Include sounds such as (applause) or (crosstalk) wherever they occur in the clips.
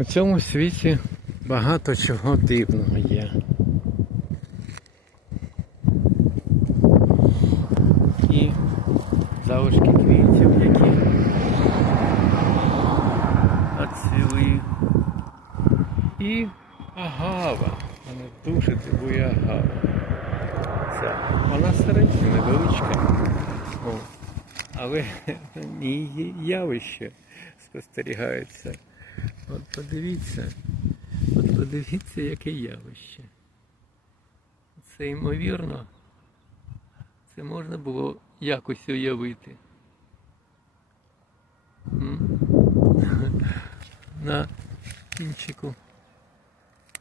У цьому світі багато чого дивного є. І залишки квітів, які оцвіли. І агава. Мене дуже дивує агава. Ця. Вона середня, невеличка. Але (laughs) її явище спостерігається. От подивіться, от подивіться, яке явище. Це ймовірно. Це можна було якось уявити. На кінчику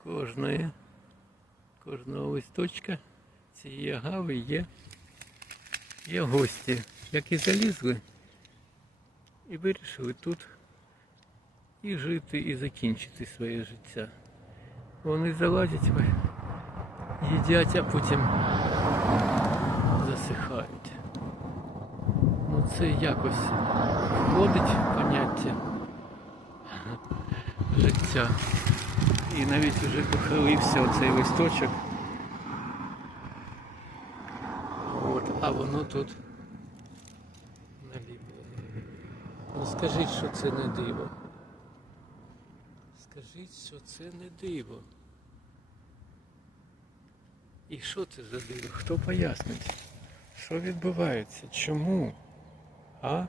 кожної, кожного листочка цієї агави є, є гості, які залізли і вирішили тут і жити, і закінчити своє життя. Вони залазять, їдять, а потім засихають. Ну це якось входить в поняття життя. І навіть вже похилився оцей листочок. От, а воно тут наліпло. Ну скажіть, що це не диво. Скажіть, що це не диво. І що це за диво? Хто пояснить? Що відбувається? Чому? А?